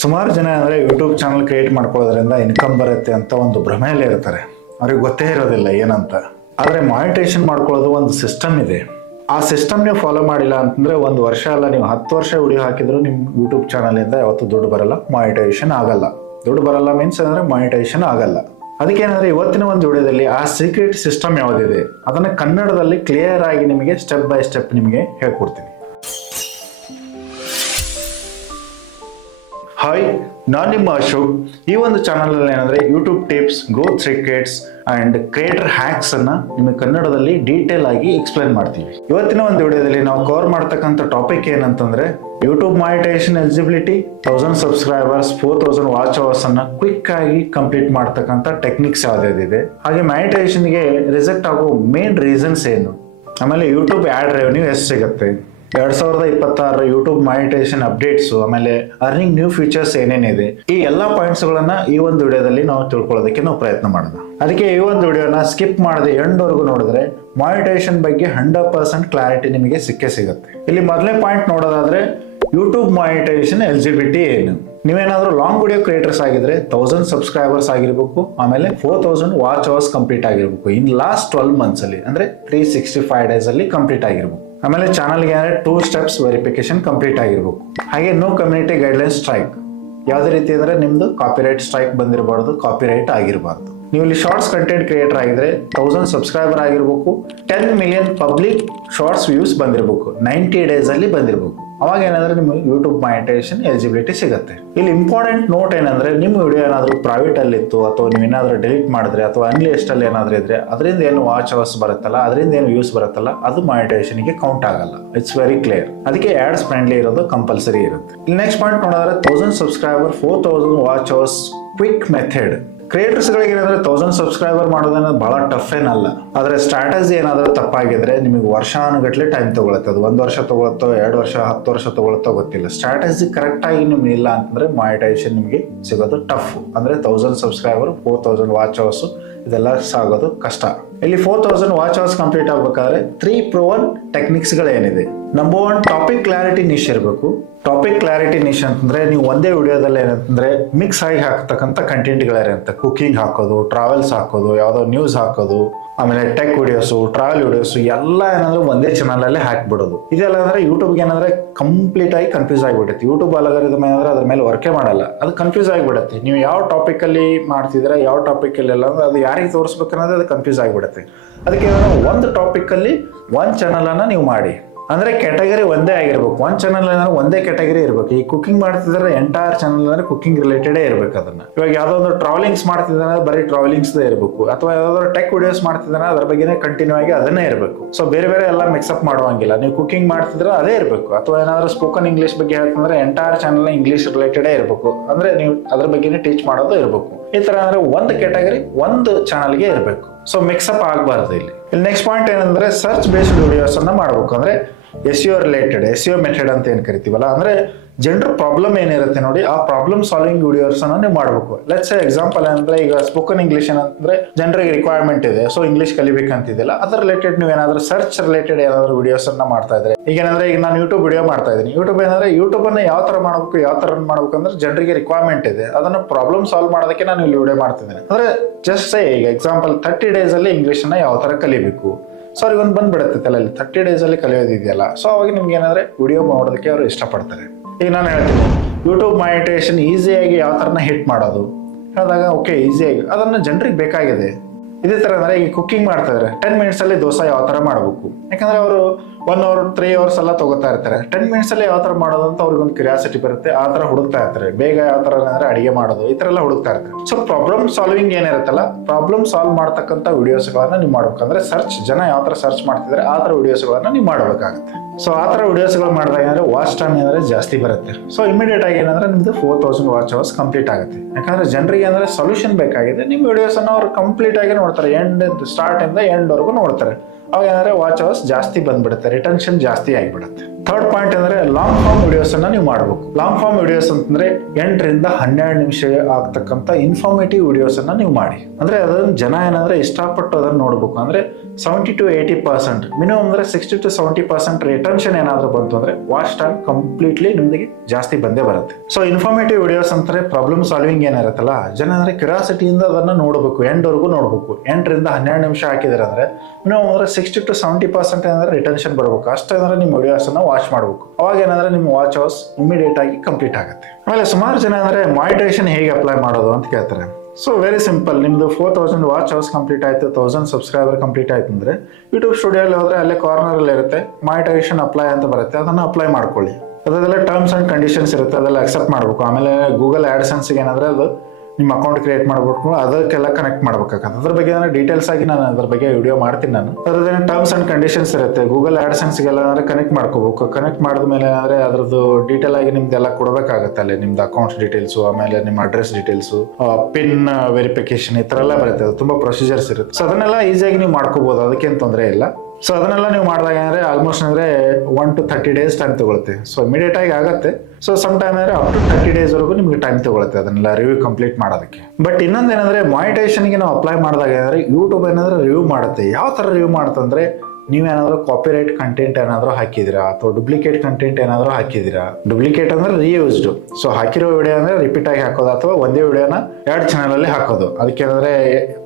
ಸುಮಾರು ಜನ ಅಂದರೆ ಯೂಟ್ಯೂಬ್ ಚಾನಲ್ ಕ್ರಿಯೇಟ್ ಮಾಡ್ಕೊಳ್ಳೋದ್ರಿಂದ ಇನ್ಕಮ್ ಬರುತ್ತೆ ಅಂತ ಒಂದು ಭ್ರಮೆಯಲ್ಲಿ ಇರ್ತಾರೆ. ಅವ್ರಿಗೆ ಗೊತ್ತೇ ಇರೋದಿಲ್ಲ ಏನಂತ. ಆದರೆ ಮಾನಿಟೇಷನ್ ಮಾಡ್ಕೊಳ್ಳೋದು ಒಂದು ಸಿಸ್ಟಮ್ ಇದೆ. ಆ ಸಿಸ್ಟಮ್ ನೀವು ಫಾಲೋ ಮಾಡಿಲ್ಲ ಅಂತಂದ್ರೆ ಒಂದು ವರ್ಷ ಅಲ್ಲ, ನೀವು ಹತ್ತು ವರ್ಷ ವಿಡಿಯೋ ಹಾಕಿದ್ರು ನಿಮ್ಮ ಯೂಟ್ಯೂಬ್ ಚಾನಲಿಂದ ಯಾವತ್ತೂ ದುಡ್ಡು ಬರಲ್ಲ ಮಾನಿಟೈಸೇಷನ್ ಆಗಲ್ಲ. ದುಡ್ಡು ಬರಲ್ಲ ಮೀನ್ಸ್ ಅಂದರೆ ಮಾನಿಟೈಸೇಷನ್ ಆಗಲ್ಲ. ಅದಕ್ಕೆ ಏನಂದ್ರೆ ಇವತ್ತಿನ ಒಂದು ವಿಡಿಯೋದಲ್ಲಿ ಆ ಸೀಕ್ರೆಟ್ ಸಿಸ್ಟಮ್ ಯಾವುದಿದೆ, ಅದನ್ನು ಕನ್ನಡದಲ್ಲಿ ಕ್ಲಿಯರ್ ಆಗಿ ನಿಮಗೆ ಸ್ಟೆಪ್ ಬೈ ಸ್ಟೆಪ್ ನಿಮಗೆ ಹೇಳ್ಕೊಡ್ತೀನಿ. ಹಾಯ್, ನಾನು ನಿಮ್ಮ ಅಶೋಕ್. ಈ ಒಂದು ಚಾನಲ್ ಅಲ್ಲಿ ಏನಂದ್ರೆ YouTube tips growth secrets and creator hacks ಅನ್ನ ನಿಮಗೆ ಕನ್ನಡದಲ್ಲಿ ಡೀಟೇಲ್ ಆಗಿ ಎಕ್ಸ್ಪ್ಲೈನ್ ಮಾಡ್ತೀವಿ. ಇವತ್ತಿನ ಒಂದು ವಿಡಿಯೋದಲ್ಲಿ ನಾವು ಕವರ್ ಮಾಡ್ತಕ್ಕಂಥ ಟಾಪಿಕ್ ಏನಂತಂದ್ರೆ YouTube monetization eligibility thousand subscribers four thousand watch hours ಅನ್ನ ಕ್ವಿಕ್ ಆಗಿ ಕಂಪ್ಲೀಟ್ ಮಾಡ್ತಕ್ಕಂಥ ಟೆಕ್ನಿಕ್ಸ್ ಯಾವ್ದಿದೆ ಹಾಗೆ ಮ್ಯಾನಿಟೈಸೇಷನ್ಗೆ ರಿಸೆಕ್ಟ್ ಆಗೋ ಮೇನ್ ರೀಸನ್ಸ್ ಏನು? ಆಮೇಲೆ ಯೂಟ್ಯೂಬ್ ಆ್ಯಡ್ ರೆವೆನ್ಯೂ ಎಷ್ಟು ಸಿಗುತ್ತೆ? ಎರಡ್ ಸಾವಿರದ ಇಪ್ಪತ್ತಾರರ ಯೂಟ್ಯೂಬ್ ಮಾನಿಟೈಸೇಷನ್ ಅಪ್ಡೇಟ್ಸ್ ಆಮೇಲೆ ಅರ್ನಿಂಗ್ ನ್ಯೂ ಫೀಚರ್ಸ್ ಏನೇನಿದೆ, ಈ ಎಲ್ಲಾ ಪಾಯಿಂಟ್ಸ್ ಗಳನ್ನ ಈ ಒಂದು ವಿಡಿಯೋದಲ್ಲಿ ನಾವು ತಿಳ್ಕೊಳ್ಳೋದಕ್ಕೆ ನಾವು ಪ್ರಯತ್ನ ಮಾಡೋಣ. ಅದಕ್ಕೆ ಈ ಒಂದು ವಿಡಿಯೋನ ಸ್ಕಿಪ್ ಮಾಡದೆ ಎಂಡ್ವರೆಗೂ ನೋಡಿದ್ರೆ ಮಾನಿಟೈಸೇಷನ್ ಬಗ್ಗೆ ಹಂಡ್ರೆಡ್ ಪರ್ಸೆಂಟ್ ಕ್ಲಾರಿಟಿ ನಿಮಗೆ ಸಿಕ್ಕೇ ಸಿಗುತ್ತೆ. ಇಲ್ಲಿ ಮೊದಲನೇ ಪಾಯಿಂಟ್ ನೋಡೋದಾದ್ರೆ ಯೂಟ್ಯೂಬ್ ಮಾನಿಟೈಸೇಷನ್ ಎಲಿಜಿಬಿಲಿಟಿ ಏನು. ನೀವೇನಾದ್ರೂ ಲಾಂಗ್ ವಿಡಿಯೋ ಕ್ರಿಯೇಟರ್ಸ್ ಆಗಿದ್ರೆ ತೌಸಂಡ್ ಸಬ್ಸ್ಕ್ರೈಬರ್ಸ್ ಆಗಿರ್ಬೇಕು, ಆಮೇಲೆ four thousand watch hours complete ಆಗಿರ್ಬೇಕು. ಇನ್ ಲಾಸ್ಟ್ ಟ್ವೆಲ್ ಮಂತ್ಸ್ ಅಲ್ಲಿ, ಅಂದ್ರೆ ತ್ರೀ ಸಿಕ್ಸ್ಟಿ ಫೈವ್ ಡೇಸ್ ಅಲ್ಲಿ ಕಂಪ್ಲೀಟ್ ಆಗಿರ್ಬೇಕು. ಆಮೇಲೆ ಚಾನಲ್ಗೆ ಏನಾದ್ರೆ ಟೂ ಸ್ಟೆಪ್ಸ್ ವೆರಿಫಿಕೇಶನ್ ಕಂಪ್ಲೀಟ್ ಆಗಿರ್ಬೇಕು. ಹಾಗೆ ನೋ ಕಮ್ಯುನಿಟಿ ಗೈಡ್ಲೈನ್ ಸ್ಟ್ರೈಕ್ ಯಾವುದೇ ರೀತಿ ಅಂದರೆ ನಿಮ್ದು ಕಾಪಿರೈಟ್ ಸ್ಟ್ರೈಕ್ ಬಂದಿರಬಾರ್ದು ಕಾಪಿರೈಟ್ ಆಗಿರಬಾರ್ದು. ನೀವು ಇಲ್ಲಿ ಶಾರ್ಟ್ಸ್ ಕಂಟೆಂಟ್ ಕ್ರಿಯೇಟರ್ ಆಗಿದ್ರೆ ತೌಸಂಡ್ ಸಬ್ಸ್ಕ್ರೈಬರ್ ಆಗಿರ್ಬೇಕು ten million public shorts views ಬಂದಿರಬೇಕು ನೈಂಟಿ ಡೇಸ್ ಅಲ್ಲಿ ಬಂದಿರಬೇಕು. ಅವಾಗ ಏನಂದ್ರೆ ನಿಮಗೆ ಯೂಟ್ಯೂಬ್ ಮಾನಿಟೈಸೇಷನ್ ಎಲಿಜಿಬಿಲಿಟಿ ಸಿಗುತ್ತೆ. ಇಲ್ಲಿ ಇಂಪಾರ್ಟೆಂಟ್ ನೋಟ್ ಏನಂದ್ರೆ ನಿಮ್ಮ ವಿಡಿಯೋ ಏನಾದರೂ ಪ್ರೈವೇಟ್ ಅಲ್ಲಿ ಇತ್ತು, ಅಥವಾ ನೀವು ಏನಾದರೂ ಡಿಲೀಟ್ ಮಾಡಿದ್ರೆ, ಅಥವಾ ಅನ್ಲಿಸ್ಟ್ ಅಲ್ಲಿ ಏನಾದರೂ ಇದ್ರೆ, ಅದರಿಂದ ಏನು ವಾಚ್ ಅವರ್ಸ್ ಬರುತ್ತಲ್ಲ, ಅದರಿಂದ ಏನು ವ್ಯೂಸ್ ಬರುತ್ತಲ್ಲ, ಅದು ಮಾನಿಟೈಸೇಷನ್ಗೆ ಕೌಂಟ್ ಆಗಲ್ಲ. ಇಟ್ಸ್ ವೆರಿ ಕ್ಲಿಯರ್ ಅದಕ್ಕೆ ಆಡ್ಸ್ ಫ್ರೆಂಡ್ಲಿ ಇರೋದು ಕಂಪಲ್ಸರಿ ಇರುತ್ತೆ. ಇಲ್ಲಿ ನೆಕ್ಸ್ಟ್ ಪಾಯಿಂಟ್ ನೋಡಿದ್ರೆ thousand subscriber four thousand watch hours quick method creators ಗಳಿಗೆ ಏನಂದ್ರೆ ತೌಸಂಡ್ ಸಬ್ಸ್ಕ್ರೈಬರ್ ಮಾಡೋದನ್ನ ಬಹಳ ಟಫ್ ಏನಲ್ಲ. ಆದ್ರೆ ಸ್ಟ್ರಾಟಜಿ ಏನಾದರೂ ತಪ್ಪಾಗಿದ್ರೆ ನಿಮಗೆ ವರ್ಷಾನುಗಟ್ಲೆ ಟೈಮ್ ತಗೊಳತ್ತೆ. ಅದು ಒಂದು ವರ್ಷ ತಗೊಳುತ್ತೋ, ಎರಡು ವರ್ಷ, ಹತ್ತು ವರ್ಷ ತಗೊಳತ್ತೋ ಗೊತ್ತಿಲ್ಲ. ಸ್ಟ್ರಾಟಜಿ ಕರೆಕ್ಟ್ ಆಗಿ ನಿಮ್ಗೆ ಇಲ್ಲ ಅಂತಂದ್ರೆ ಮಾನಿಟೈಸೇಷನ್ ನಿಮಗೆ ಸಿಗೋದು ಟಫ್ ಅಂದ್ರೆ thousand subscriber four thousand watch hours ಇದೆಲ್ಲ ಸಾಗೋದು ಕಷ್ಟ. ಇಲ್ಲಿ four thousand watch hours complete ಆಗ್ಬೇಕಾದ್ರೆ three proven techniques ಟೆಕ್ನಿಕ್ಸ್ಗಳೇನಿದೆ number one topic clarity niche ಇರಬೇಕು. ಟಾಪಿಕ್ ಕ್ಲಾರಿಟಿ ನಿಶ್ ಅಂತಂದ್ರೆ ನೀವು ಒಂದೇ ವಿಡಿಯೋದಲ್ಲಿ ಏನಂತಂದ್ರೆ ಮಿಕ್ಸ್ ಆಗಿ ಹಾಕ್ತಕ್ಕಂಥ ಕಂಟೆಂಟ್ಗಳಿರುತ್ತೆ ಕುಕಿಂಗ್ ಹಾಕೋದು ಟ್ರಾವೆಲ್ಸ್ ಹಾಕೋದು, ಯಾವುದೋ ನ್ಯೂಸ್ ಹಾಕೋದು, ಆಮೇಲೆ ಟೆಕ್ ವಿಡಿಯೋಸು ಟ್ರಾವೆಲ್ ವಿಡಿಯೋಸು ಎಲ್ಲ ಏನಂದ್ರೆ ಒಂದೇ ಚಾನಲಲ್ಲೇ ಹಾಕಿಬಿಡೋದು. ಇದೆಲ್ಲ ಅಂದ್ರೆ ಯೂಟ್ಯೂಬ್ಗೆ ಏನಂದ್ರೆ ಕಂಪ್ಲೀಟ್ ಆಗಿ ಕನ್ಫ್ಯೂಸ್ ಆಗಿಬಿಡುತ್ತೆ. ಯೂಟ್ಯೂಬ್ ಅಲಗರಿದಮ್ ಏನಂದ್ರೆ ಅದ್ರ ಮೇಲೆ ವರ್ಕೇ ಮಾಡಲ್ಲ. ಅದು ಕನ್ಫ್ಯೂಸ್ ಆಗಿಬಿಡುತ್ತೆ. ನೀವು ಯಾವ ಟಾಪಿಕ್ ಅಲ್ಲಿ ಮಾಡ್ತಿದ್ರೆ ಯಾವ ಟಾಪಿಕ್ ಅಲ್ಲಿ ಎಲ್ಲ ಅದು ಯಾರಿಗೆ ತೋರಿಸ್ಬೇಕನ್ನೋದು ಅದು ಕನ್ಫ್ಯೂಸ್ ಆಗಿಬಿಡುತ್ತೆ. ಅದಕ್ಕೆ ಏನಾದ್ರು ಒಂದು ಟಾಪಿಕಲ್ಲಿ ಒಂದು ಚಾನಲನ್ನು ನೀವು ಮಾಡಿ. ಅಂದ್ರೆ ಕ್ಯಾಟಗರಿ ಒಂದೇ ಆಗಿರ್ಬೇಕು. ಒಂದು ಚಾನಲ್ ಏನಾದ್ರು ಒಂದೇ ಕ್ಯಾಟಗರಿ ಇರಬೇಕು. ಈ ಕುಕಿಂಗ್ ಮಾಡ್ತಿದ್ರೆ ಎಂಟೈರ್ ಚಾನಲ್ ಅಂದ್ರೆ ಕುಕಿಂಗ್ ರಿಲೇಟೆಡೇ ಇರಬೇಕು ಅದನ್ನ. ಇವಾಗ ಯಾವುದಾದ್ರು ಟ್ರಾವೆಲಿಂಗ್ಸ್ ಮಾಡ್ತಿದ್ದಾನೆ ಬರೀ ಟ್ರಾವೆಲಿಂಗ್ಸ್ ಇರಬೇಕು. ಅಥವಾ ಯಾವುದಾದ್ರು ಟೆಕ್ ವಿಡಿಯೋಸ್ ಮಾಡ್ತಿದ್ದಾನೆ ಅದ್ರ ಬಗ್ಗೆನೇ ಕಂಟಿನ್ಯೂ ಆಗಿ ಅದನ್ನೇ ಇರಬೇಕು. ಸೊ ಬೇರೆ ಬೇರೆ ಎಲ್ಲ ಮಿಕ್ಸಪ್ ಮಾಡುವಂಗಿಲ್ಲ. ನೀವು ಕುಕಿಂಗ್ ಮಾಡ್ತಿದ್ರೆ ಅದೇ ಇರಬೇಕು. ಅಥವಾ ಏನಾದರೂ ಸ್ಪೋಕನ್ ಇಂಗ್ಲೀಷ್ ಬಗ್ಗೆ ಹೇಳ್ತಂದ್ರೆ ಎಂಟೈರ್ ಚಾನಲ್ ಇಂಗ್ಲೀಷ್ ರಿಲೇಟೆಡೇ ಇರಬೇಕು. ಅಂದ್ರೆ ನೀವು ಅದ್ರ ಬಗ್ಗೆನೇ ಟೀಚ್ ಮಾಡೋದು ಇರಬೇಕು. ಈ ಥರ ಅಂದರೆ ಒಂದು ಕ್ಯಾಟಗರಿ ಒಂದು ಚಾನಲ್ಗೆ ಇರಬೇಕು. ಸೊ ಮಿಕ್ಸಪ್ ಆಗಬಾರ್ದು ಇಲ್ಲಿ. ಇಲ್ಲಿ ನೆಕ್ಸ್ಟ್ ಪಾಯಿಂಟ್ ಏನಂದ್ರೆ ಸರ್ಚ್ ಬೇಸ್ಡ್ ವಿಡಿಯೋಸ್ ಅನ್ನ ಮಾಡಬೇಕು. ಅಂದ್ರೆ S U related S U method ಅಂತ ಏನು ಕರಿತೀವಲ್ಲ, ಅಂದ್ರೆ ಜನರ ಪ್ರಾಬ್ಲಮ್ ಏನಿರುತ್ತೆ ನೋಡಿ, ಆ ಪ್ರಾಬ್ಲಮ್ ಸಾಲ್ವಿಂಗ್ ವಿಡಿಯೋಸ್ ಅನ್ನ ನೀವು ಮಾಡಬೇಕು. ಲೆಟ್ಸ್ ಎಕ್ಸಾಂಪಲ್ ಅಂದ್ರೆ ಈಗ ಸ್ಪೋಕನ್ ಇಂಗ್ಲಿಷ್ ಏನಂದ್ರೆ ಜನರಿಗೆ ರಿಕ್ವೈರ್ಮೆಂಟ್ ಇದೆ ಸೊ ಇಂಗ್ಲಿಷ್ ಕಲಿಬೇಕಂತಿದೆಯಲ್ಲ, ಅದರ ರಿಲೇಟೆಡ್ ನೀವು ಏನಾದ್ರೂ ಸರ್ಚ್ ರಿಲೇಟೆಡ್ ಏನಾದ್ರು ವಿಡಿಯೋಸ್ ಅನ್ನ ಮಾಡ್ತಾ ಇದ್ರೆ. ಈಗ ಏನಂದ್ರೆ ಈಗ ನಾನು ಯೂಟ್ಯೂಬ್ ವಿಡಿಯೋ ಮಾಡ್ತಾ ಇದ್ದೀನಿ. ಯೂಟ್ಯೂಬ್ ಏನಂದ್ರೆ ಯೂಟ್ಯೂಬ್ ಅನ್ನ ಯಾವ ತರ ಮಾಡಬೇಕು, ಯಾವ ತರ ಮಾಡ್ಬೇಕು ಅಂದ್ರೆ ಜನರಿಗೆ ರಿಕ್ವೈರ್ಮೆಂಟ್ ಇದೆ. ಅದನ್ನ ಪ್ರಾಬ್ಲಮ್ ಸಾಲ್ವ್ ಮಾಡೋದಕ್ಕೆ ನಾನು ಇಲ್ಲಿ ವಿಡಿಯೋ ಮಾಡ್ತಿದ್ದೇನೆ. ಅಂದ್ರೆ ಜಸ್ಟ್ ಈಗ ಎಕ್ಸಾಂಪಲ್ ತರ್ಟಿ ಡೇಸ್ ಅಲ್ಲಿ ಇಂಗ್ಲಿಷ್ ಅನ್ನ ಯಾವ ತರ ಕಲಿಬೇಕು. ಸೊ ಅವ್ರಿಗೆ ಒಂದು ಬಂದ್ಬಿಡುತ್ತೆ ತಲೆಯಲ್ಲಿ ತರ್ಟಿ ಡೇಸ್ ಅಲ್ಲಿ ಕಲಿಯೋದಿದೆಯಲ್ಲ. ಸೊ ಅವಾಗ ನಿಮ್ಗೆ ಏನಂದ್ರೆ ವಿಡಿಯೋ ಮಾಡೋದಕ್ಕೆ ಅವರು ಇಷ್ಟಪಡ್ತಾರೆ. ಈಗ ನಾನು ಹೇಳ್ತೀನಿ. ಯೂಟ್ಯೂಬ್ ಮಾನಿಟೇಷನ್ ಈಸಿಯಾಗಿ ಯಾವ ಥರನ ಹಿಟ್ ಮಾಡೋದು. ಹೇಳಿದಾಗ ಓಕೆ ಈಸಿಯಾಗಿ ಅದನ್ನು ಜನರಿಗೆ ಬೇಕಾಗಿದೆ. ಇದೇ ಥರ ಅಂದರೆ ಈಗ ಕುಕ್ಕಿಂಗ್ ಮಾಡ್ತಾ ಇದ್ದಾರೆ ಟೆನ್ ಮಿನಿಟ್ಸಲ್ಲಿ ದೋಸೆ ಯಾವ ಥರ ಮಾಡಬೇಕು. ಯಾಕಂದ್ರೆ ಅವರು ಒನ್ ಅವರ್ ತ್ರೀ ಅವರ್ಸ್ ಎಲ್ಲ ತಗೋತಾ ಇರ್ತಾರೆ. ಟೆನ್ ಮಿನಿಟ್ಸಲ್ಲಿ ಯಾವ ಥರ ಮಾಡೋದು ಅಂತ ಅವ್ರಿಗೆ ಒಂದು ಕ್ಯೂರಿಯಾಸಿಟಿ ಬರುತ್ತೆ. ಆ ಥರ ಹುಡುಕ್ತಾ ಇರ್ತಾರೆ. ಬೇಗ ಯಾವ ಥರ ಅಂದರೆ ಅಡಿಗೆ ಮಾಡೋದು, ಈ ಥರ ಎಲ್ಲ ಹುಡುಕ್ತಾ ಇರ್ತಾರೆ. ಸೊ ಪ್ರಾಬ್ಲಮ್ ಸಾಲ್ವಿಂಗ್ ಏನಿರುತ್ತಲ್ಲ ಪ್ರಾಬ್ಲಮ್ ಸಾಲ್ವ್ ಮಾಡ್ತಕ್ಕಂಥ ವಿಡಿಯೋಸ್ಗಳನ್ನ ನೀವು ಮಾಡ್ಬೇಕಂದ್ರೆ ಸರ್ಚ್ ಜನ ಯಾವ ಥರ ಸರ್ಚ್ ಮಾಡ್ತಿದ್ರೆ ಆ ಥರ ವಿಡಿಯೋಸ್ಗಳನ್ನ ನೀವು ಮಾಡಬೇಕಾಗುತ್ತೆ. ಸೊ ಆ ಥರ ವಿಡಿಯೋಸ್ಗಳು ಮಾಡಿದಾಗ ಏನಂದ್ರೆ ವಾಚ್ ಟೈಮ್ ಏನಾದ್ರೆ ಜಾಸ್ತಿ ಬರುತ್ತೆ. ಸೊ ಇಮಿಡಿಯೇಟ್ ಆಗಿ ಏನಂದ್ರೆ ನಿಮ್ದು four thousand watch hours complete ಆಗುತ್ತೆ. ಯಾಕಂದ್ರೆ ಜನರಿಗೆ ಅಂದ್ರೆ ಸೊಲ್ಯೂಷನ್ ಬೇಕಾಗಿದೆ, ನಿಮ್ಮ ವಿಡಿಯೋಸ್ ಅನ್ನು ಅವ್ರು ಕಂಪ್ಲೀಟ್ ಆಗಿ ನೋಡ್ತಾರೆ. ಎಂಡ್ ಸ್ಟಾರ್ಟ್ ಇಂದ ಎಂಡ್ ವರೆಗೂ ನೋಡ್ತಾರೆ. ಅವಾಗ ಏನಾದ್ರೆ ವಾಚ್ ಅವರ್ಸ್ ಜಾಸ್ತಿ ಬಂದ್ಬಿಡುತ್ತೆ ರಿಟೆನ್ಷನ್ ಜಾಸ್ತಿ ಆಗಿಬಿಡುತ್ತೆ. ಥರ್ಡ್ ಪಾಯಿಂಟ್ ಅಂದರೆ ಲಾಂಗ್ ಫಾರ್ಮ್ ವಿಡಿಯೋಸ್ ಅನ್ನ ನೀವು ಮಾಡಬೇಕು. ಲಾಂಗ್ ಫಾರ್ಮ್ ವಿಡಿಯೋಸ್ ಅಂತಂದ್ರೆ ಎಂಟರಿಂದ ಹನ್ನೆರಡು ನಿಮಿಷ ಆಗ್ತಕ್ಕಂಥ ಇನ್ಫಾರ್ಮೇಟಿವ್ ವಿಡಿಯೋಸ್ ಅನ್ನ ನೀವು ಮಾಡಿ. ಅಂದ್ರೆ ಅದನ್ನ ಜನ ಏನಂದ್ರೆ ಇಷ್ಟಪಟ್ಟು ಅದನ್ನ ನೋಡ್ಬೇಕು. ಅಂದ್ರೆ seventy to eighty percent minimum ಅಂದರೆ sixty to seventy percent retention ಏನಾದರೂ ಬಂತು ಅಂದ್ರೆ ವಾಚ್ ಟೈಮ್ ಕಂಪ್ಲೀಟ್ಲಿ ನಿಮಗೆ ಜಾಸ್ತಿ ಬಂದೇ ಬರುತ್ತೆ. ಸೊ ಇನ್ಫಾರ್ಮೇಟಿವ್ ವಿಡಿಯೋಸ್ ಅಂತಾರೆ ಪ್ರಾಬ್ಲಮ್ ಸಾಲ್ವಿಂಗ್ ಏನಿರುತ್ತಲ್ಲ, ಜನ ಅಂದ್ರೆ ಕ್ಯೂರಿಯಾಸಿಟಿಯಿಂದ ಅದನ್ನ ನೋಡಬೇಕು ಎಂಡ್ವರೆಗೂ ನೋಡಬೇಕು. ಎಂಟರಿಂದ ಹನ್ನೆರಡು ನಿಮಿಷ ಹಾಕಿದ್ರೆ ಅಂದ್ರೆ ಮಿನಿಮಮ್ ಅಂದ್ರೆ ಸಿಕ್ಸ್ಟಿ ಟು ಸೆವೆಂಟಿ ಪರ್ಸೆಂಟ್ ಏನಂದರೆ ರಿಟರ್ನ್ಷನ್ ಬರಬೇಕು. ಅಷ್ಟೇ ಅಂದ್ರೆ ನಿಮ್ಮ ವಿಡಿಯೋಸ್ ಅನ್ನ ವಾಚ್ ಮಾಡಬೇಕು. ಅವಾಗ ಏನಂದ್ರೆ ನಿಮ್ಮ ವಾಚ್ ಅವರ್ಸ್ ಇಮಿಡಿಯೇಟ್ ಆಗಿ ಕಂಪ್ಲೀಟ್ ಆಗುತ್ತೆ. ಆಮೇಲೆ ಸುಮಾರು ಜನ ಅಂದ್ರೆ ಮಾನಿಟೇಷನ್ ಹೇಗೆ ಅಪ್ಲೈ ಮಾಡೋದು ಅಂತ ಕೇಳ್ತಾರೆ. ಸೊ ವೆರಿ ಸಿಂಪಲ್ ನಿಮ್ದು four thousand watch hours complete ಆಯ್ತು ತೌಸಂಡ್ ಸಬ್ಸ್ಕ್ರೈಬರ್ ಕಂಪ್ಲೀಟ್ ಆಯ್ತು ಅಂದ್ರೆ ಯೂಟ್ಯೂಬ್ ಸ್ಟುಡಿಯೋಲ್ಲಿ ಹೋದ್ರೆ ಅಲ್ಲೇ ಕಾರ್ನರ್ ಅಲ್ಲಿ ಇರುತ್ತೆ ಮಾನಿಟೈಸೇಷನ್ ಅಪ್ಲೈ ಅಂತ ಬರುತ್ತೆ. ಅದನ್ನ ಅಪ್ಲೈ ಮಾಡ್ಕೊಳ್ಳಿ. ಅದರಲ್ಲೇ ಟರ್ಮ್ಸ್ ಅಂಡ್ ಕಂಡೀಷನ್ಸ್ ಇರುತ್ತೆ, ಅದೆಲ್ಲ ಅಕ್ಸೆಪ್ಟ್ ಮಾಡಬೇಕು. ಆಮೇಲೆ ಗೂಗಲ್ ಆ್ಯಡ್ಸೆನ್ಸ್ಗೆ ಏನಂದ್ರೆ ಅದು ನಿಮ್ಮ ಅಕೌಂಟ್ ಕ್ರಿಯೇಟ್ ಮಾಡ್ಬಿಟ್ಟು ಅದಕ್ಕೆಲ್ಲ ಕನೆಕ್ಟ್ ಮಾಡ್ಬೇಕಾಗತ್ತೆ. ಅದ್ರ ಬಗ್ಗೆ ನಾನು ಡೀಟೇಲ್ಸ್ ಆಗಿ ನಾನು ಅದ್ರ ಬಗ್ಗೆ ವಿಡಿಯೋ ಮಾಡ್ತೀನಿ ನಾನು. ಅದ್ರದ್ದೇನು ಟರ್ಮ್ಸ್ ಅಂಡ್ ಕಂಡೀಷನ್ಸ್ ಇರುತ್ತೆ ಗೂಗಲ್ ಆ್ಯಡ್ಸೆನ್ಸ್ಗೆಲ್ಲ ಅಂದ್ರೆ ಕನೆಕ್ಟ್ ಮಾಡ್ಕೋಬೇಕು. ಕನೆಕ್ಟ್ ಮಾಡಿದ್ಮೇಲೆ ಅಂದ್ರೆ ಅದ್ರದ್ದು ಡೀಟೇಲ್ ಆಗಿ ನಿಮ್ದೆಲ್ಲ ಕೊಡಬೇಕಾಗತ್ತೆ ಅಲ್ಲಿ, ನಿಮ್ದು ಅಕೌಂಟ್ ಡೀಟೇಲ್ಸು ಆಮೇಲೆ ನಿಮ್ಮ ಅಡ್ರೆಸ್ ಡೀಟೇಲ್ಸು ಪಿನ್ ವೆರಿಫಿಕೇಶನ್ ಈ ಥರ ಎಲ್ಲ ಬರುತ್ತೆ. ಅದು ತುಂಬಾ ಪ್ರೊಸೀಜರ್ಸ್ ಇರುತ್ತೆ. ಸೊ ಅದನ್ನೆಲ್ಲ ಈಸಿಯಾಗಿ ನೀವು ಮಾಡ್ಕೋಬಹುದು ಅದಕ್ಕೇನು ತೊಂದರೆ ಇಲ್ಲ. ಸೊ ಅದನ್ನೆಲ್ಲ ನೀವು ಮಾಡಿದಾಗ ಏನಂದ್ರೆ ಆಲ್ಮೋಸ್ಟ್ ಅಂದ್ರೆ one to thirty days time ತಗೊಳುತ್ತೆ. ಸೊ ಇಮಿಡಿಯೇಟ್ ಆಗಿ ಆಗುತ್ತೆ. ಸೊ ಸಮ್ ಟೈಮ್ ಅಂದ್ರೆ ಅಪ್ ಟು ತರ್ಟಿ ಡೇಸ್ ವರೆಗೂ ನಿಮ್ಗೆ ಟೈಮ್ ತಗೊಳುತ್ತೆ ಅದನ್ನೆಲ್ಲ ರಿವ್ಯೂ ಕಂಪ್ಲೀಟ್ ಮಾಡೋದಕ್ಕೆ. ಬಟ್ ಇನ್ನೊಂದು ಏನಂದ್ರೆ ನಾವು ಅಪ್ಲೈ ಮಾಡಿದಾಗ ಏನಂದ್ರೆ ಯೂಟ್ಯೂಬ್ ಏನಾದ್ರೆ ರಿವ್ಯೂ ಮಾಡುತ್ತೆ. ಯಾವ ತರ ರಿವ್ಯೂ ಮಾಡುತ್ತಂದ್ರೆ ನೀವೇನಾದ್ರೂ ಕಾಪಿರೈಟ್ ಕಂಟೆಂಟ್ ಏನಾದರೂ ಹಾಕಿದಿರಾ ಅಥವಾ ಡುಪ್ಲಿಕೇಟ್ ಕಂಟೆಂಟ್ ಏನಾದರೂ ಹಾಕಿದಿರಾ ಡುಪ್ಲಿಕೇಟ್ ಅಂದ್ರೆ ರಿಯೂಸ್ಡ್ ಸೊ ಹಾಕಿರೋ ವಿಡಿಯೋ ಅಂದ್ರೆ ರಿಪೀಟ್ ಆಗಿ ಹಾಕೋದು ಅಥವಾ ಒಂದೇ ವಿಡಿಯೋನ ಎರಡು ಚಾನಲಲ್ಲಿ ಹಾಕೋದು. ಅದಕ್ಕೆ ಅಂದರೆ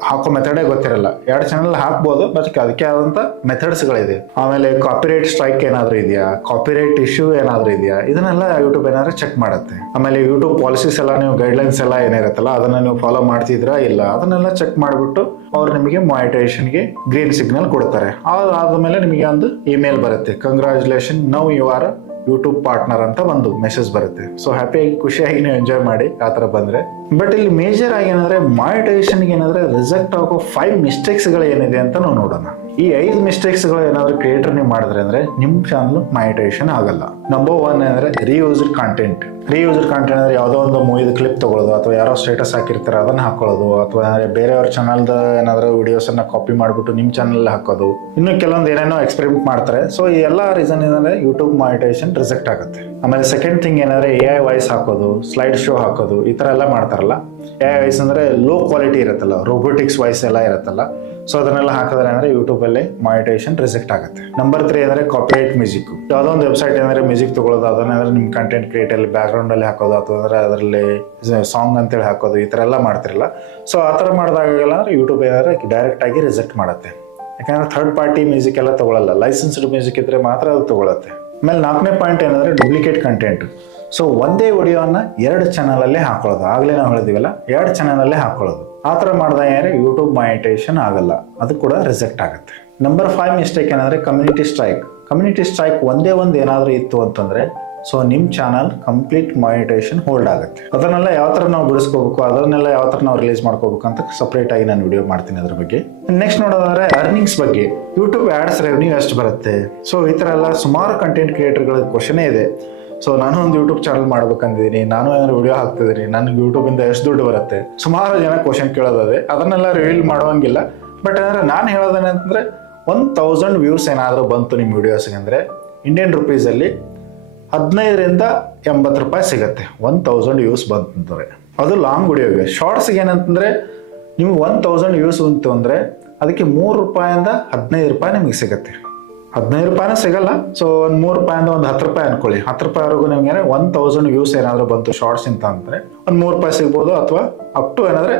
ಹಾಕೋ ಮೆಥಡೇ ಗೊತ್ತಿರಲ್ಲ. ಎರಡು ಚಾನಲ್ ಹಾಕ್ಬೋದು ಬಟ್ ಅದಕ್ಕೆ ಆದಂತ ಮೆಥಡ್ಸ್ ಗಳಿದೆ ಆಮೇಲೆ ಕಾಪಿರೈಟ್ ಸ್ಟ್ರೈಕ್ ಏನಾದರೂ ಇದೆಯಾ? ಕಾಪಿರೈಟ್ ಇಶ್ಯೂ ಏನಾದರೂ ಇದೆಯಾ? ಇದನ್ನೆಲ್ಲ ಯೂಟ್ಯೂಬ್ ಏನಾದ್ರು ಚೆಕ್ ಮಾಡುತ್ತೆ. ಆಮೇಲೆ ಯೂಟ್ಯೂಬ್ ಪಾಲಿಸೀಸ್ ಎಲ್ಲ, ನೀವು ಗೈಡ್ಲೈನ್ಸ್ ಎಲ್ಲ ಏನಿರುತ್ತಲ್ಲ, ಅದನ್ನ ನೀವು ಫಾಲೋ ಮಾಡ್ತಿದ್ರಾ ಇಲ್ಲ. ಅದನ್ನೆಲ್ಲ ಚೆಕ್ ಮಾಡಿಬಿಟ್ಟು ಅವ್ರು ನಿಮಗೆ ಮಾನಿಟೈಸೇಷನ್ಗೆ ಗ್ರೀನ್ ಸಿಗ್ನಲ್ ಕೊಡ್ತಾರೆ. ಅದಾದ್ಮೇಲೆ ನಿಮಗೆ ಒಂದು ಇಮೇಲ್ ಬರುತ್ತೆ. Congratulation now you are YouTube partner ಅಂತ ಒಂದು ಮೆಸೇಜ್ ಬರುತ್ತೆ. ಸೊ ಹ್ಯಾಪಿಯಾಗಿ ಖುಷಿಯಾಗಿ ನೀವು ಎಂಜಾಯ್ ಮಾಡಿ, ಆ ಥರ ಬಂದ್ರೆ. ಬಟ್ ಇಲ್ಲಿ ಮೇಜರ್ ಆಗಿ ಏನಂದ್ರೆ ಮಾನಿಟೈಸೇಷನ್ಗೆ ಏನಂದ್ರೆ ರಿಸಲ್ಟ್ ಆಗೋ ಫೈವ್ ಮಿಸ್ಟೇಕ್ಸ್ಗಳು ಏನಿದೆ ಅಂತ ನಾವು ನೋಡೋಣ. ಈ ಐದು ಮಿಸ್ಟೇಕ್ಸ್ಗಳು ಏನಾದ್ರು ಕ್ರಿಯೇಟರ್ ನೀವು ಮಾಡಿದ್ರೆ ಅಂದ್ರೆ ನಿಮ್ಮ ಚಾನಲ್ ಮೈಟೇಷನ್ ಆಗಲ್ಲ. ನಂಬರ್ ಒನ್ ಅಂದರೆ ರೀಯೂಸ್ಡ್ ಕಾಂಟೆಂಟ್ ರೀಯೂಸ್ಡ್ ಕಾಂಟೆಂಟ್ ಅಂದ್ರೆ ಯಾವುದೋ ಒಂದು ಮೂವಿದ ಕ್ಲಿಪ್ ತಗೊಳ್ಳೋದು ಅಥವಾ ಯಾರೋ ಸ್ಟೇಟಸ್ ಹಾಕಿರ್ತಾರೆ, ಅದನ್ನ ಹಾಕೊಳ್ಳೋದು ಅಥವಾ ಬೇರೆಯವ್ರ ಚಾನಲ್ದ ಏನಾದರೂ ವಿಡಿಯೋಸ್ ಅನ್ನ ಕಾಪಿ ಮಾಡಿಬಿಟ್ಟು ನಿಮ್ಮ ಚಾನಲ್ ಹಾಕೋದು. ಇನ್ನು ಕೆಲವೊಂದು ಏನೇನೋ ಎಕ್ಸ್ಪೆರಿಮೆಂಟ್ ಮಾಡ್ತಾರೆ. ಸೊ ಈ ಎಲ್ಲ ರೀಸನ್ ಏನಂದ್ರೆ ಯೂಟ್ಯೂಬ್ ಮೈಟೇಷನ್ ರಿಸೆಕ್ಟ್ ಆಗುತ್ತೆ. ಆಮೇಲೆ ಸೆಕೆಂಡ್ ಥಿಂಗ್ ಏನಂದ್ರೆ ಎ ಐ ವಾಯ್ಸ್ ಹಾಕೋದು ಸ್ಲೈಡ್ ಶೋ ಹಾಕೋದು, ಈ ಥರ ಎಲ್ಲ ಮಾಡ್ತಾರಲ್ಲ. ಎ ಐ ವಾಯ್ಸ್ ಅಂದ್ರೆ ಲೋ ಕ್ವಾಲಿಟಿ ಇರುತ್ತಲ್ಲ ರೋಬೋಟಿಕ್ಸ್ ವಾಯ್ಸ್ ಎಲ್ಲ ಇರುತ್ತಲ್ಲ. ಸೊ ಅದನ್ನೆಲ್ಲ ಹಾಕಿದ್ರೆ ಅಂದ್ರೆ ಯೂಟ್ಯೂಬ್ ಅಲ್ಲಿ ಮಾನಿಟೈಸೇಷನ್ ರಿಸೆಕ್ಟ್ ಆಗುತ್ತೆ. ನಂಬರ್ ತ್ರೀ ಅಂದ್ರೆ ಕಾಪಿರೈಟ್ ಮ್ಯೂಸಿಕ್ ಯಾವುದೋ ಒಂದು ವೆಬ್ಸೈಟ್ ಏನಂದ್ರೆ ಮ್ಯೂಸಿಕ್ ತಗೊಳ್ಳೋದು ಅದನ್ನೆಂದ್ರೆ ನಿಮ್ ಕಂಟೆಂಟ್ ಕ್ರಿಯೇಟ್ ಅಲ್ಲಿ ಬ್ಯಾಕ್ ಗ್ರೌಂಡ್ ಅಲ್ಲಿ ಹಾಕೋದು, ಅಥವಾ ಅಂದ್ರೆ ಅದರಲ್ಲಿ ಸಾಂಗ್ ಅಂತೇಳಿ ಹಾಕೋದು, ಈ ತರ ಎಲ್ಲ ಮಾಡ್ತಿರಲ್ಲ. ಸೊ ಆ ತರ ಮಾಡಿದಾಗೆಲ್ಲ ಅಂದ್ರೆ ಯೂಟ್ಯೂಬ್ ಏನಾದ್ರೆ ಡೈರೆಕ್ಟ್ ಆಗಿ ರಿಜೆಕ್ಟ್ ಮಾಡುತ್ತೆ. ಯಾಕಂದ್ರೆ ಥರ್ಡ್ ಪಾರ್ಟಿ ಮ್ಯೂಸಿಕ್ ಎಲ್ಲ ತಗೊಳ್ಳಲ್ಲ. ಲೈಸೆನ್ಸ್ಡ್ ಮ್ಯೂಸಿಕ್ ಇದ್ರೆ ಮಾತ್ರ ಅದು ತಗೊಳತ್ತೆ. ಆಮೇಲೆ ನಾಲ್ಕನೇ ಪಾಯಿಂಟ್ ಏನಂದ್ರೆ ಡುಪ್ಲಿಕೇಟ್ ಕಂಟೆಂಟ್ ಸೊ ಒಂದೇ ವಿಡಿಯೋನ ಎರಡು ಚಾನಲಲ್ಲೇ ಹಾಕೊಳ್ಳೋದು. ಆಗಲೇ ನಾವು ಹೇಳಿದಿವಲ್ಲ, ಎರಡು ಚಾನಲಲ್ಲೇ ಹಾಕೊಳ್ಳೋದು. ಆ ಥರ ಮಾಡಿದಾಗ ಏನಂದ್ರೆ ಯೂಟ್ಯೂಬ್ ಮಾನಿಟೇಷನ್ ಆಗಲ್ಲ. ಅದು ಕೂಡ ರಿಜೆಕ್ಟ್ ಆಗುತ್ತೆ. ನಂಬರ್ ಫೈವ್ ಮಿಸ್ಟೇಕ್ ಏನಂದರೆ ಕಮ್ಯುನಿಟಿ ಸ್ಟ್ರೈಕ್ ಕಮ್ಯುನಿಟಿ ಸ್ಟ್ರೈಕ್ ಒಂದೇ ಒಂದು ಏನಾದರೂ ಇತ್ತು ಅಂತಂದರೆ ಸೊ ನಿಮ್ಮ ಚಾನಲ್ ಕಂಪ್ಲೀಟ್ ಮಾನಿಟೇಷನ್ ಹೋಲ್ಡ್ ಆಗುತ್ತೆ. ಅದನ್ನೆಲ್ಲ ಯಾವ ಥರ ನಾವು ಬಿಡಿಸ್ಕೋಬೇಕು ಅದನ್ನೆಲ್ಲ ಯಾವ ಥರ ನಾವು ರಿಲೀಸ್ ಮಾಡ್ಕೋಬೇಕು ಅಂತ ಸಪ್ರೇಟ್ ಆಗಿ ನಾನು ವಿಡಿಯೋ ಮಾಡ್ತೀನಿ ಅದ್ರ ಬಗ್ಗೆ. ನೆಕ್ಸ್ಟ್ ನೋಡೋದಾದ್ರೆ ಅರ್ನಿಂಗ್ಸ್ ಬಗ್ಗೆ. ಯೂಟ್ಯೂಬ್ ಆ್ಯಡ್ಸ್ ರೆವೆನ್ಯೂ ಎಷ್ಟು ಬರುತ್ತೆ? ಸೊ ಈ ಥರ ಎಲ್ಲ ಸುಮಾರು ಕಂಟೆಂಟ್ ಕ್ರಿಯೇಟರ್ಗಳ ಕ್ವಶನೇ ಇದೆ. ಸೊ ನಾನು ಒಂದು ಯೂಟ್ಯೂಬ್ ಚಾನಲ್ ಮಾಡ್ಬೇಕಂದಿದ್ದೀನಿ. ನಾನು ಏನಾದ್ರು ವಿಡಿಯೋ ಹಾಕ್ತಿದ್ದೀನಿ. ನನಗೆ ಯೂಟ್ಯೂಬಿಂದ ಎಷ್ಟು ದುಡ್ಡು ಬರುತ್ತೆ? ಸುಮಾರು ಜನ ಕ್ವಶನ್ ಕೇಳೋದದೆ. ಅದನ್ನೆಲ್ಲ ರಿವೀಲ್ ಮಾಡುವಂಗಿಲ್ಲ. ಬಟ್ ಏನಾದ್ರೆ ನಾನು ಹೇಳೋದೇನಂತಂದ್ರೆ ಒನ್ ತೌಸಂಡ್ ವ್ಯೂಸ್ ಏನಾದರೂ ಬಂತು ನಿಮ್ಮ ವಿಡಿಯೋಸ್ಗೆ ಅಂದರೆ ಇಂಡಿಯನ್ ರುಪೀಸಲ್ಲಿ ಹದಿನೈದರಿಂದ ಎಂಬತ್ತು ರೂಪಾಯಿ ಸಿಗುತ್ತೆ. ಒನ್ ತೌಸಂಡ್ ವ್ಯೂಸ್ ಬಂತಂದ್ರೆ ಅದು ಲಾಂಗ್ ವಿಡಿಯೋಗೆ ಶಾರ್ಟ್ಸ್ಗೆ ಏನಂತಂದ್ರೆ ನಿಮ್ಗೆ ಒನ್ ತೌಸಂಡ್ ವ್ಯೂಸ್ ಬಂತು ಅಂದರೆ ಅದಕ್ಕೆ ಮೂರು ರೂಪಾಯಿಂದ ಹದಿನೈದು ರೂಪಾಯಿ ನಿಮಗೆ ಸಿಗತ್ತೆ. ಹದಿನೈದು ರೂಪಾಯಿನೂ ಸಿಗಲ್ಲ. ಸೊ ಒಂದು ಮೂರು ರೂಪಾಯಿಂದ ಒಂದು ಹತ್ತು ರೂಪಾಯಿ ಅನ್ಕೊಳ್ಳಿ. ಹತ್ತು ರೂಪಾಯಿವರೆಗೂ ನಿಮಗೆ ಒನ್ ತೌಸಂಡ್ ವ್ಯೂಸ್ ಏನಾದರೂ ಬಂತು ಶಾರ್ಟ್ಸ್ ಅಂತ ಅಂದರೆ, ಒಂದು ಮೂರು ರೂಪಾಯಿ ಸಿಗ್ಬೋದು ಅಥವಾ ಅಪ್ ಟು ಏನಾದರೆ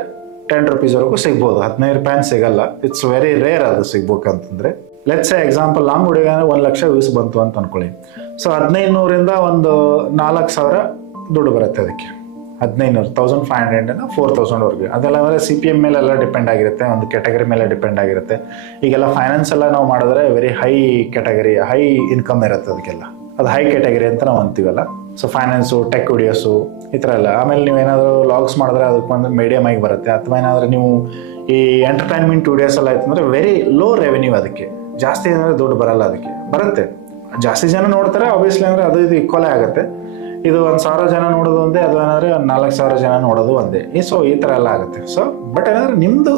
ಟೆನ್ ರುಪೀಸ್ವರೆಗೂ ಸಿಗ್ಬೋದು. ಹದಿನೈದು ರೂಪಾಯಿ ಸಿಗಲ್ಲ. ಇಟ್ಸ್ ವೆರಿ ರೇರ್ ಅದು ಸಿಗ್ಬೇಕಂತಂದ್ರೆ ಲೆಟ್ಸ್ ಎಕ್ಸಾಂಪಲ್ ಲಾಂಗ್ ಹುಡುಗ ಒಂದು ಲಕ್ಷ ವ್ಯೂಸ್ ಬಂತು ಅಂತ ಅನ್ಕೊಳ್ಳಿ. ಸೊ ಹದಿನೈದು ನೂರಿಂದ ಒಂದು ನಾಲ್ಕು ಸಾವಿರ ದುಡ್ಡು ಬರುತ್ತೆ ಅದಕ್ಕೆ. ಹದಿನೈದು ನೂರು ತೌಸಂಡ್ ಫೈವ್ ಹಂಡ್ರೆಡ್ ಫೋರ್ ತೌಸಂಡ್ವರೆಗೆ ಅದೆಲ್ಲ ಅಂದರೆ ಸಿ ಪಿ ಎಂ ಮೇಲೆಲ್ಲ ಡಿಪೆಂಡ್ ಆಗಿರುತ್ತೆ, ಒಂದು ಕ್ಯಾಟಗರಿ ಮೇಲೆ ಡಿಪೆಂಡ್ ಆಗಿರುತ್ತೆ. ಈಗೆಲ್ಲ ಫೈನಾನ್ಸ್ ಎಲ್ಲ ನಾವು ಮಾಡಿದ್ರೆ very high category high income ಇರುತ್ತೆ ಅದಕ್ಕೆಲ್ಲ. ಅದು ಹೈ ಕ್ಯಾಟಗರಿ ಅಂತ ನಾವು ಅಂತೀವಲ್ಲ. ಸೊ ಫೈನಾನ್ಸು ಟೆಕ್ ವಿಡಿಯೋಸು ಈ ಥರ ಎಲ್ಲ. ಆಮೇಲೆ ನೀವು ಏನಾದರೂ ಲಾಗ್ಸ್ ಮಾಡಿದ್ರೆ ಅದಕ್ಕೆ ಒಂದು ಮೀಡಿಯಮ್ ಆಗಿ ಬರುತ್ತೆ. ಅಥವಾ ಏನಾದರೂ ನೀವು ಈ ಎಂಟರ್ಟೈನ್ಮೆಂಟ್ ವಿಡಿಯೋಸ್ ಎಲ್ಲ ಆಯ್ತು ಅಂದರೆ ವೆರಿ ಲೋ ರೆವೆನ್ಯೂ ಅದಕ್ಕೆ. ಜಾಸ್ತಿ ಏನಾದರೂ ದುಡ್ಡು ಬರಲ್ಲ ಅದಕ್ಕೆ. ಬರುತ್ತೆ. ಜಾಸ್ತಿ ಜನ ನೋಡ್ತಾರೆ ಆಬ್ವಿಯಸ್ಲಿ ಅಂದರೆ ಅದು ಇದು ಈಕ್ವಲೇ ಆಗುತ್ತೆ. ಇದು ಒಂದು ಸಾವಿರ ಜನ ನೋಡೋದು ಒಂದೇ, ಅದು ಏನಾದ್ರೆ ಒಂದು ನಾಲ್ಕು ಸಾವಿರ ಜನ ನೋಡೋದು ಒಂದೇ. ಸೊ ಈ ಥರ ಎಲ್ಲ ಆಗುತ್ತೆ. ಸೊ ಬಟ್ ಏನಾದ್ರೆ ನಿಮ್ಮದು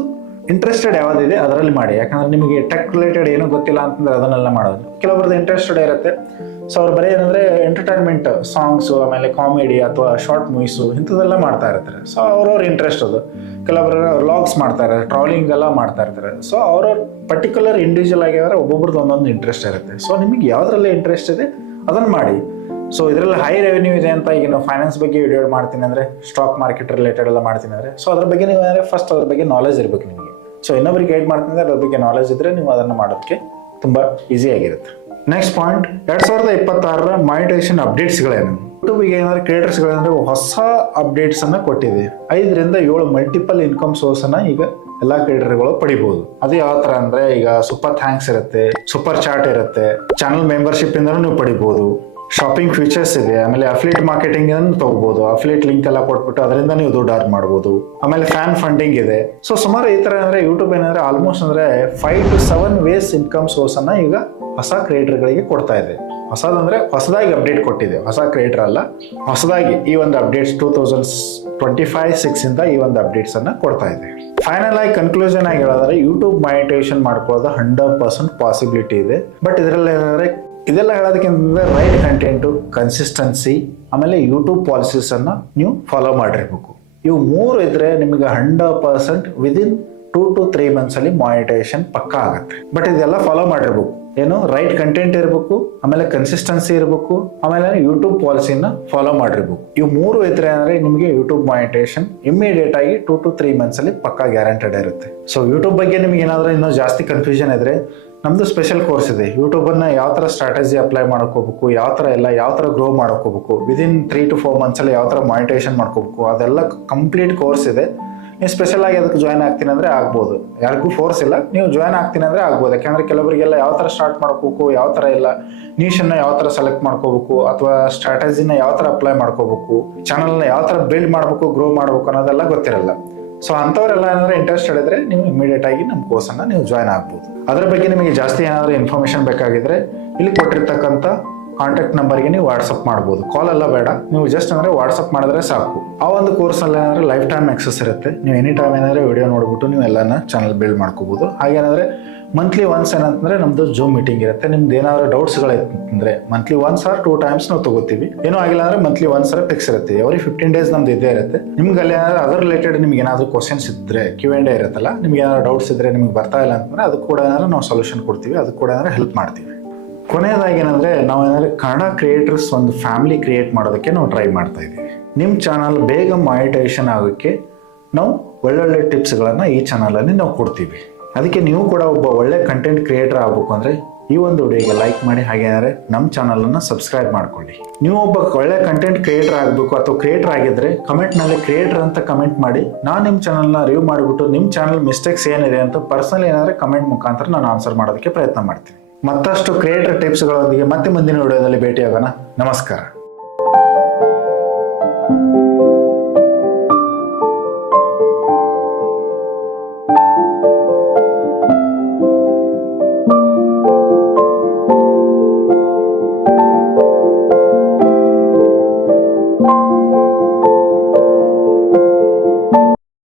ಇಂಟ್ರೆಸ್ಟೆಡ್ ಯಾವುದಿದೆ ಅದರಲ್ಲಿ ಮಾಡಿ. ಯಾಕಂದ್ರೆ ನಿಮಗೆ ಟೆಕ್ ರಿಲೇಟೆಡ್ ಏನೂ ಗೊತ್ತಿಲ್ಲ ಅಂತಂದ್ರೆ ಅದನ್ನೆಲ್ಲ ಮಾಡೋದು. ಕೆಲವೊಬ್ರದ್ದು ಇಂಟ್ರೆಸ್ಟೆಡ್ ಇರುತ್ತೆ. ಸೊ ಅವ್ರು ಬರೀ ಏನಂದ್ರೆ ಎಂಟರ್ಟೈನ್ಮೆಂಟ್ ಸಾಂಗ್ಸು ಆಮೇಲೆ ಕಾಮಿಡಿ ಅಥವಾ ಶಾರ್ಟ್ ಮೂವೀಸು ಇಂಥದ್ದೆಲ್ಲ ಮಾಡ್ತಾ ಇರ್ತಾರೆ. ಸೊ ಅವ್ರವ್ರ ಇಂಟ್ರೆಸ್ಟ್ ಅದು. ಕೆಲವೊಬ್ಬರು ವ್ಲಾಗ್ಸ್ ಮಾಡ್ತಾರೆ ಟ್ರಾವೆಲಿಂಗ್ ಎಲ್ಲ ಮಾಡ್ತಾ ಇರ್ತಾರೆ. ಸೊ ಅವ್ರವ್ರ ಪರ್ಟಿಕ್ಯುಲರ್ ಇಂಡಿವಿಜುವಲ್ ಆಗಿದ್ರೆ ಒಬ್ಬೊಬ್ರದ್ದು ಒಂದೊಂದು ಇಂಟ್ರೆಸ್ಟ್ ಇರುತ್ತೆ. ಸೊ ನಿಮಗೆ ಯಾವ್ದ್ರಲ್ಲಿ ಇಂಟ್ರೆಸ್ಟ್ ಇದೆ, ಅದನ್ನು ಮಾಡಿ. ಸೊ ಇದರಲ್ಲಿ ಹೈ ರೆವೆನ್ಯೂ ಇದೆ ಅಂತ ಈಗ ನಾವು ಫೈನಾನ್ಸ್ ಬಗ್ಗೆ ವಿಡಿಯೋ ಮಾಡ್ತೀನಿ ಅಂದರೆ ಸ್ಟಾಕ್ ಮಾರ್ಕೆಟ್ ರಿಲೇಟೆಡ್ ಎಲ್ಲ ಮಾಡ್ತೀನಿ ಅಂದರೆ. ಸೊ ಅದ್ರ ಬಗ್ಗೆ ನೀವು ಅಂದರೆ ಫಸ್ಟ್ ಅದ್ರ ಬಗ್ಗೆ ನಾಲೆಜ್ ಇರಬೇಕು ನಿಮಗೆ. ಸೊ ಇನ್ನೊಬ್ಬರಿಗೆ ಗೈಡ್ ಮಾಡ್ತೀನಿ ಅಂದ್ರೆ ಬಗ್ಗೆ ನಾಲೆಜ್ ಇದ್ರೆ ನೀವು ಅದನ್ನು ಮಾಡೋದಕ್ಕೆ ತುಂಬ ಈಸಿ ಆಗಿರುತ್ತೆ. ನೆಕ್ಸ್ಟ್ ಪಾಯಿಂಟ್ ಎರಡು ಸಾವಿರದ ಇಪ್ಪತ್ತಾರರ ಮಾನಿಟೈಸೇಷನ್ ಅಪ್ಡೇಟ್ಸ್ಗಳೇನು ಯೂಟ್ಯೂಬಿಗೆ ಏನಾದ್ರು ಕ್ರಿಯೇಟರ್ಸ್ಗಳಂದ್ರೆ ಹೊಸ ಅಪ್ಡೇಟ್ಸ್ ಅನ್ನ ಕೊಟ್ಟಿದೆ. ಐದರಿಂದ ಏಳು ಮಲ್ಟಿಪಲ್ ಇನ್ಕಮ್ ಸೋರ್ಸ್ ಅನ್ನ ಈಗ ಎಲ್ಲಾ ಕ್ರಿಯೇಟರ್ಗಳು ಪಡಿಬಹುದು ಅದು ಯಾವ ತರ ಅಂದ್ರೆ ಈಗ ಸೂಪರ್ ಥ್ಯಾಂಕ್ಸ್ ಇರುತ್ತೆ ಸೂಪರ್ ಚಾಟ್ ಇರುತ್ತೆ ಚಾನಲ್ ಮೆಂಬರ್ಶಿಪ್ ಇಂದ ನೀವು ಪಡಿಬಹುದು ಶಾಪಿಂಗ್ ಫೀಚರ್ಸ್ ಇದೆ. ಆಮೇಲೆ ಅಫ್ಲೇಟ್ ಮಾರ್ಕೆಟಿಂಗ್ ತಗೋಬಹುದು ಅಫ್ಲೇಟ್ ಲಿಂಕ್ ಎಲ್ಲ ಕೊಟ್ಬಿಟ್ಟು ಅದರಿಂದ ನೀವು ದುಡ್ಡು ಅರ್ನ್ ಮಾಡ್ಬೋದು. ಆಮೇಲೆ ಫ್ಯಾನ್ ಫಂಡಿಂಗ್ ಇದೆ. ಸೊ ಸುಮಾರು ಈ ತರ ಅಂದ್ರೆ ಯೂಟ್ಯೂಬ್ ಏನಂದ್ರೆ ಆಲ್ಮೋಸ್ಟ್ ಅಂದ್ರೆ five to seven ways income source ಅನ್ನ ಈಗ ಹೊಸ ಕ್ರಿಯೇಟರ್ ಗಳಿಗೆ ಕೊಡ್ತಾ ಇದೆ. ಹೊಸದಂದ್ರೆ ಹೊಸದಾಗಿ ಅಪ್ಡೇಟ್ ಕೊಟ್ಟಿದೆ. ಹೊಸ ಕ್ರಿಯೇಟರ್ ಅಲ್ಲ. ಹೊಸದಾಗಿ ಈ ಒಂದು updates two thousand twenty five six ಇಂದ ಈ ಒಂದು ಅಪ್ಡೇಟ್ಸ್ ಅನ್ನ ಕೊಡ್ತಾ ಇದೆ. ಫೈನಲ್ ಆಗಿ ಕನ್ಕ್ಲೂಷನ್ ಆಗಿ ಹೇಳೋದ್ರೆ ಯೂಟ್ಯೂಬ್ ಮಾನಿಟೇಷನ್ ಮಾಡ್ಕೊಳ್ಳೋದು ಹಂಡ್ರೆಡ್ ಪರ್ಸೆಂಟ್ ಪಾಸಿಬಿಲಿಟಿ ಇದೆ. ಬಟ್ ಇದರಲ್ಲಿ ಏನಂದ್ರೆ ಇದೆಲ್ಲ ಹೇಳೋದಕ್ಕಿಂತ ರೈಟ್ ಕಂಟೆಂಟು ಕನ್ಸಿಸ್ಟೆನ್ಸಿ ಆಮೇಲೆ ಯೂಟ್ಯೂಬ್ ಪಾಲಿಸೀಸನ್ನು ನೀವು ಫಾಲೋ ಮಾಡಿರ್ಬೇಕು. ಇವು ಮೂರು ಇದ್ರೆ ನಿಮಗೆ hundred percent within two to three months ಅಲ್ಲಿ ಮಾನಿಟೈಸೇಷನ್ ಪಕ್ಕಾ ಆಗುತ್ತೆ. ಬಟ್ ಇದೆಲ್ಲ ಫಾಲೋ ಮಾಡಿರ್ಬೇಕು. ಏನು? ರೈಟ್ ಕಂಟೆಂಟ್ ಇರಬೇಕು, ಆಮೇಲೆ ಕನ್ಸಿಸ್ಟೆನ್ಸಿ ಇರಬೇಕು, ಆಮೇಲೆ ಯೂಟ್ಯೂಬ್ ಪಾಲಿಸಿನ ಫಾಲೋ ಮಾಡಿರ್ಬೇಕು. ಇವು ಮೂರು ಇದ್ರೆ ಅಂದ್ರೆ ನಿಮಗೆ ಯೂಟ್ಯೂಬ್ ಮಾನಿಟೇಷನ್ ಇಮಿಡಿಯೇಟ್ ಆಗಿ ಟೂ ಟು ತ್ರೀ ಮಂತ್ಸ್ ಅಲ್ಲಿ ಪಕ್ಕಾ ಗ್ಯಾರಂಟೆಡ್ ಇರುತ್ತೆ. ಸೊ ಯೂಟ್ಯೂಬ್ ಬಗ್ಗೆ ನಿಮ್ಗೆ ಏನಾದರೂ ಇನ್ನೂ ಜಾಸ್ತಿ ಕನ್ಫ್ಯೂಷನ್ ಇದ್ರೆ ನಮ್ದು ಸ್ಪೆಷಲ್ ಕೋರ್ಸ್ ಇದೆ. ಯೂಟ್ಯೂಬ್ ಅನ್ನ ಯಾವ ತರ ಸ್ಟ್ರಾಟಜಿ ಅಪ್ಲೈ ಮಾಡ್ಕೋಬೇಕು ಯಾವ ತರ ಎಲ್ಲ, ಯಾವ ತರ ಗ್ರೋ ಮಾಡ್ಕೋಬೇಕು within three to four months ಅಲ್ಲಿ ಯಾವ ತರ ಮಾನಿಟೇಷನ್ ಮಾಡ್ಕೋಬೇಕು ಅದೆಲ್ಲ ಕಂಪ್ಲೀಟ್ ಕೋರ್ಸ್ ಇದೆ. ನೀವು ಸ್ಪೆಷಲ್ ಆಗಿ ಅದಕ್ಕೆ ಜಾಯ್ನ್ ಆಗ್ತೀನಿ ಅಂದ್ರೆ ಆಗ್ಬೋದು. ಯಾರಿಗೂ ಫೋರ್ಸ್ ಇಲ್ಲ, ನೀವು ಜಾಯ್ನ್ ಆಗ್ತೀನಿ ಅಂದ್ರೆ ಆಗ್ಬೋದು. ಯಾಕಂದ್ರೆ ಕೆಲವರಿಗೆಲ್ಲ ಯಾವ ತರ ಸ್ಟಾರ್ಟ್ ಮಾಡ್ಕೋಬೇಕು ಯಾವ ತರ ಇಲ್ಲ ನೀಶನ್ನ ಯಾವ ತರ ಸೆಲೆಕ್ಟ್ ಮಾಡ್ಕೋಬೇಕು ಅಥವಾ ಸ್ಟ್ರಾಟಜಿನ ಯಾವ ತರ ಅಪ್ಲೈ ಮಾಡ್ಕೋಬೇಕು ಚಾನಲ್ನ ಯಾವ ತರ ಬಿಲ್ಡ್ ಮಾಡಬೇಕು ಗ್ರೋ ಮಾಡ್ಬೇಕು ಅನ್ನೋದೆಲ್ಲ ಗೊತ್ತಿರಲ್ಲ. ಸೊ ಅಂಥವರೆಲ್ಲ ಏನಾದ್ರೆ ಇಂಟ್ರೆಸ್ಟೆಡ್ ಹೇಳಿದ್ರೆ ನೀವು ಇಮಿಡಿಯೇಟ್ ಆಗಿ ನಮ್ಮ ಕೋರ್ಸನ್ನ ನೀವು ಜಾಯ್ನ್ ಆಗ್ಬೋದು. ಅದರ ಬಗ್ಗೆ ನಿಮಗೆ ಜಾಸ್ತಿ ಏನಾದರೂ ಇನ್ಫಾರ್ಮೇಶನ್ ಬೇಕಾಗಿದ್ರೆ ಇಲ್ಲಿ ಕೊಟ್ಟಿರ್ತಕ್ಕಂಥ ಕಾಂಟ್ಯಾಕ್ಟ್ ನಂಬರ್ಗೆ ನೀವು ವಾಟ್ಸಪ್ ಮಾಡ್ಬೋದು. ಕಾಲ್ ಎಲ್ಲ ಬೇಡ. ನೀವು ಜಸ್ಟ್ ಅಂದರೆ ವಾಟ್ಸಪ್ ಮಾಡಿದ್ರೆ ಸಾಕು. ಆ ಒಂದು ಕೋರ್ಸ್ ಅಲ್ಲಿ ಏನಾದ್ರೆ ಲೈಫ್ ಟೈಮ್ ಎಕ್ಸಸ್ ಇರುತ್ತೆ. ನೀವು ಎನಿ ಟೈಮ್ ಏನಾದ್ರೆ ವಿಡಿಯೋ ನೋಡ್ಬಿಟ್ಟು ನೀವು ಎಲ್ಲಾನ ಚಾನಲ್ ಬಿಲ್ಡ್ ಮಾಡ್ಕೋಬೋದು. ಹಾಗೇನಾದ್ರೆ ಮಂತ್ಲಿ ಒನ್ಸ್ ಏನಂತಂದ್ರೆ ನಮ್ದು ಜೂಮ್ ಮೀಟಿಂಗ್ ಇರುತ್ತೆ. ನಿಮ್ದು ಏನಾದ್ರು ಡೌಟ್ಸ್ಗಳಿತ್ತಂದ್ರೆ monthly once or two times ನಾವು ತಗೋತೀವಿ. ಏನೂ ಆಗಿಲ್ಲ ಅಂದ್ರೆ ಮಂತ್ಲಿ ಒನ್ಸ್ ಆರ್ ಫಿಕ್ಸ್ ಇರುತ್ತೆ. ಎವ್ರಿ ಫಿಫ್ಟೀನ್ ಡೇಸ್ ನಮ್ದು ಇದೇ ಇರುತ್ತೆ. ನಿಮ್ಗೆ ಅಲ್ಲಿ ಏನಾದ್ರು ಅದರ್ ರಿಲೇಟೆಡ್ ನಿಮ್ಗೆ ಏನಾದ್ರು ಕ್ವಶನ್ಸ್ ಇದ್ರೆ ಕ್ಯೂ ಎಂಡ್ ಇರುತ್ತಲ್ಲ, ನಿಮ್ಗೆ ಏನಾದ್ರು ಡೌಟ್ಸ್ ಇದ್ರೆ ನಿಮ್ಗೆ ಬರ್ತಾ ಇಲ್ಲ ಅಂತಂದ್ರೆ ಅದು ಕೂಡ ಏನಾದ್ರು ನಾವು ಸೊಲ್ಯೂಷನ್ ಕೊಡ್ತೀವಿ. ಅದು ಕೂಡ ಏನಾದ್ರು ಹೆಲ್ಪ್ ಮಾಡ್ತೀವಿ. ಕೊನೆಯದಾಗಿ ಏನಂದ್ರೆ ನಾವು ಏನಾದ್ರೆ ಕನ್ನಡ ಕ್ರಿಯೇಟರ್ಸ್ ಒಂದು ಫ್ಯಾಮಿಲಿ ಕ್ರಿಯೇಟ್ ಮಾಡೋದಕ್ಕೆ ನಾವು ಟ್ರೈ ಮಾಡ್ತಾ ಇದ್ದೀವಿ. ನಿಮ್ಮ ಚಾನಲ್ ಬೇಗ ಮಾನಿಟೈಸೇಷನ್ ಆಗೋಕ್ಕೆ ನಾವು ಒಳ್ಳೊಳ್ಳೆ ಟಿಪ್ಸ್ಗಳನ್ನು ಈ ಚಾನಲಲ್ಲಿ ನಾವು ಕೊಡ್ತೀವಿ. ಅದಕ್ಕೆ ನೀವು ಕೂಡ ಒಬ್ಬ ಒಳ್ಳೆ ಕಂಟೆಂಟ್ ಕ್ರಿಯೇಟರ್ ಆಗಬೇಕು ಅಂದರೆ ಈ ಒಂದು ವಿಡಿಯೋಗೆ ಲೈಕ್ ಮಾಡಿ, ಹಾಗೆ ಅಂದರೆ ನಮ್ಮ ಚಾನಲನ್ನು ಸಬ್ಸ್ಕ್ರೈಬ್ ಮಾಡ್ಕೊಳ್ಳಿ. ನೀವು ಒಬ್ಬ ಒಳ್ಳೆ ಕಂಟೆಂಟ್ ಕ್ರಿಯೇಟರ್ ಆಗಬೇಕು ಅಥವಾ ಕ್ರಿಯೇಟರ್ ಆಗಿದ್ರೆ ಕಮೆಂಟ್ನಲ್ಲಿ ಕ್ರಿಯೇಟರ್ ಅಂತ ಕಮೆಂಟ್ ಮಾಡಿ, ನಾನು ನಿಮ್ಮ ಚಾನಲ್ನ ರಿವ್ಯೂ ಮಾಡಿಬಿಟ್ಟು ನಿಮ್ಮ ಚಾನಲ್ ಮಿಸ್ಟೇಕ್ಸ್ ಏನಿದೆ ಅಂತ ಪರ್ಸ್ನಲ್ ಏನಾದರೆ ಕಮೆಂಟ್ ಮುಖಾಂತರ ನಾನು ಆನ್ಸರ್ ಮಾಡೋದಕ್ಕೆ ಪ್ರಯತ್ನ ಮಾಡ್ತೀನಿ. ಮತ್ತಷ್ಟು ಕ್ರಿಯೇಟರ್ ಟಿಪ್ಸ್ಗಳೊಂದಿಗೆ ಮತ್ತೆ ಮುಂದಿನ ವಿಡಿಯೋದಲ್ಲಿ ಭೇಟಿಯಾಗೋಣ. ನಮಸ್ಕಾರ.